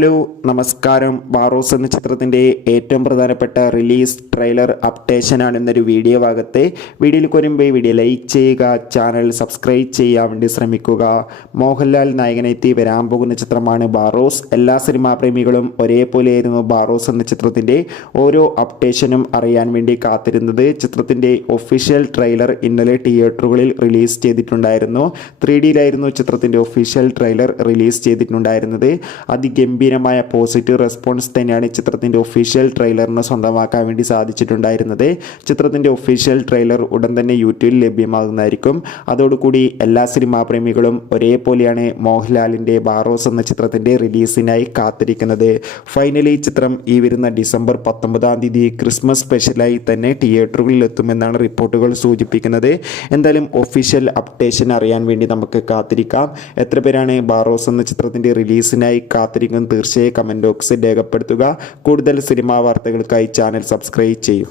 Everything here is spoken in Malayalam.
ഹലോ നമസ്കാരം. ബാറോസ് എന്ന ചിത്രത്തിൻ്റെ ഏറ്റവും പ്രധാനപ്പെട്ട റിലീസ് ട്രെയിലർ അപ്ഡേഷനാണ് ഇന്നൊരു വീഡിയോ ഭാഗത്തെ. വീഡിയോയിൽ വരുമ്പോൾ വീഡിയോ ലൈക്ക് ചെയ്യുക, ചാനൽ സബ്സ്ക്രൈബ് ചെയ്യാൻ വേണ്ടി ശ്രമിക്കുക. മോഹൻലാൽ നായകനെത്തി വരാൻ പോകുന്ന ചിത്രമാണ് ബാറോസ്. എല്ലാ സിനിമാ പ്രേമികളും ഒരേപോലെയായിരുന്നു ബാറോസ് എന്ന ചിത്രത്തിൻ്റെ ഓരോ അപ്ഡേഷനും അറിയാൻ വേണ്ടി കാത്തിരുന്നത്. ചിത്രത്തിൻ്റെ ഒഫീഷ്യൽ ട്രെയിലർ ഇന്നലെ തിയേറ്ററുകളിൽ റിലീസ് ചെയ്തിട്ടുണ്ടായിരുന്നു. 3Dയിലായിരുന്നു ചിത്രത്തിൻ്റെ ഒഫീഷ്യൽ ട്രെയിലർ റിലീസ് ചെയ്തിട്ടുണ്ടായിരുന്നത്. അതിഗംഭീരമായ പോസിറ്റീവ് റെസ്പോൺസ് തന്നെയാണ് ചിത്രത്തിൻ്റെ ഒഫീഷ്യൽ ട്രെയിലറിന് സ്വന്തമാക്കാൻ വേണ്ടി സാധിച്ചിട്ടുണ്ടായിരുന്നത്. ചിത്രത്തിൻ്റെ ഒഫീഷ്യൽ ട്രെയിലർ ഉടൻ തന്നെ യൂട്യൂബിൽ ലഭ്യമാകുന്നതായിരിക്കും. അതോടുകൂടി എല്ലാ സിനിമാ പ്രേമികളും ഒരേപോലെയാണ് മോഹൻലാലിൻ്റെ ബാറോസ് എന്ന ചിത്രത്തിൻ്റെ റിലീസിനായി കാത്തിരിക്കുന്നത്. ഫൈനലി ചിത്രം ഈ വരുന്ന ഡിസംബർ 19 ക്രിസ്മസ് സ്പെഷ്യലായി തന്നെ തിയേറ്ററുകളിൽ എത്തുമെന്നാണ് റിപ്പോർട്ടുകൾ സൂചിപ്പിക്കുന്നത്. എന്തായാലും ഒഫീഷ്യൽ അപ്ഡേഷൻ അറിയാൻ വേണ്ടി നമുക്ക് കാത്തിരിക്കാം. എത്ര പേരാണ് ബാറോസ് എന്ന ചിത്രത്തിൻ്റെ റിലീസിനായി കാത്തിരിക്കുന്നത് തീർച്ചയായും കമൻറ്റ് ബോക്സിൽ രേഖപ്പെടുത്തുക. കൂടുതൽ സിനിമാ വാർത്തകൾക്കായി ചാനൽ സബ്സ്ക്രൈബ് ചെയ്യൂ.